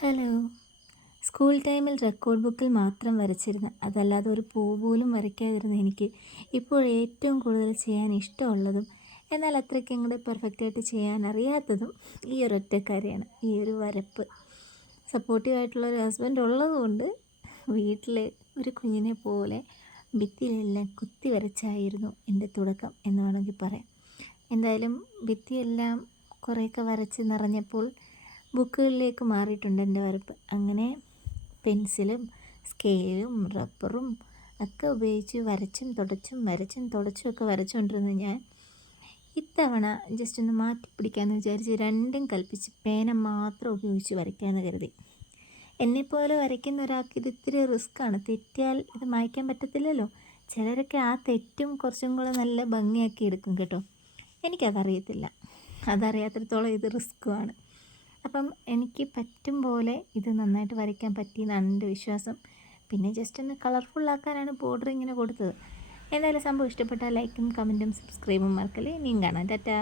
Hello. School ടൈമിൽ record ബുക്കിൽ മാത്രം വരച്ചിരുന്ന, അതല്ലാതെ ഒരു പൂ പോലും വരയ്ക്കാതിരുന്ന എനിക്ക് ഇപ്പോൾ ഏറ്റവും കൂടുതൽ ചെയ്യാൻ ഇഷ്ടമുള്ളതും എന്നാൽ അത്രയ്ക്ക് അങ്ങോട്ട് പെർഫെക്റ്റായിട്ട് ചെയ്യാൻ അറിയാത്തതും ഈ ഒരൊറ്റ കാര്യമാണ്, ഈ ഒരു വരപ്പ്. സപ്പോർട്ടീവായിട്ടുള്ള ഒരു ഹസ്ബൻഡ് ഉള്ളതുകൊണ്ട് വീട്ടിൽ ഒരു കുഞ്ഞിനെ പോലെ ഭിത്തിയിലെല്ലാം കുത്തി വരച്ചായിരുന്നു എൻ്റെ തുടക്കം എന്ന് വേണമെങ്കിൽ പറയാം. എന്തായാലും ഭിത്തിയെല്ലാം കുറേയൊക്കെ വരച്ച് നിറഞ്ഞപ്പോൾ ബുക്കുകളിലേക്ക് മാറിയിട്ടുണ്ട് എൻ്റെ വരപ്പ്. അങ്ങനെ പെൻസിലും സ്കെയിലും റബ്ബറും ഒക്കെ ഉപയോഗിച്ച് വരച്ചും തുടച്ചും ഒക്കെ വരച്ചുകൊണ്ടിരുന്ന ഞാൻ ഇത്തവണ ജസ്റ്റ് ഒന്ന് മാറ്റി പിടിക്കാമെന്ന് വിചാരിച്ച് രണ്ടും കൽപ്പിച്ച് പേന മാത്രം ഉപയോഗിച്ച് വരയ്ക്കാമെന്ന് കരുതി. എന്നെപ്പോലെ വരയ്ക്കുന്ന ഒരാൾക്ക് ഇത് ഇത്തിരി റിസ്ക്കാണ്. തെറ്റിയാൽ ഇത് മായ്ക്കാൻ പറ്റത്തില്ലല്ലോ. ചിലരൊക്കെ ആ തെറ്റും കുറച്ചും കൂടെ നല്ല ഭംഗിയാക്കി എടുക്കും കേട്ടോ. എനിക്കതറിയത്തില്ല. അതറിയാത്തിടത്തോളം ഇത് റിസ്ക്കുമാണ്. അപ്പം എനിക്ക് പറ്റും പോലെ ഇത് നന്നായിട്ട് വരയ്ക്കാൻ പറ്റിയെന്നാണ് എൻ്റെ വിശ്വാസം. പിന്നെ ജസ്റ്റ് ഒന്ന് കളർഫുള്ളാക്കാനാണ് ബോർഡർ ഇങ്ങനെ കൊടുത്തത്. എന്തായാലും സംഭവം ഇഷ്ടപ്പെട്ടാൽ ലൈക്കും കമൻറ്റും സബ്സ്ക്രൈബും മറക്കല്ലേ. ഇനിയും കാണാം. ടാറ്റാ.